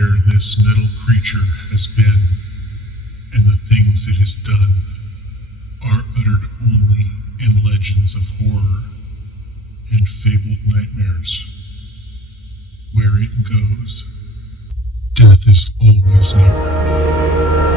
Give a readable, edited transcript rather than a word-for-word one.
where this metal creature has been, and the things it has done are uttered only in legends of horror and fabled nightmares. Where it goes, death is always near.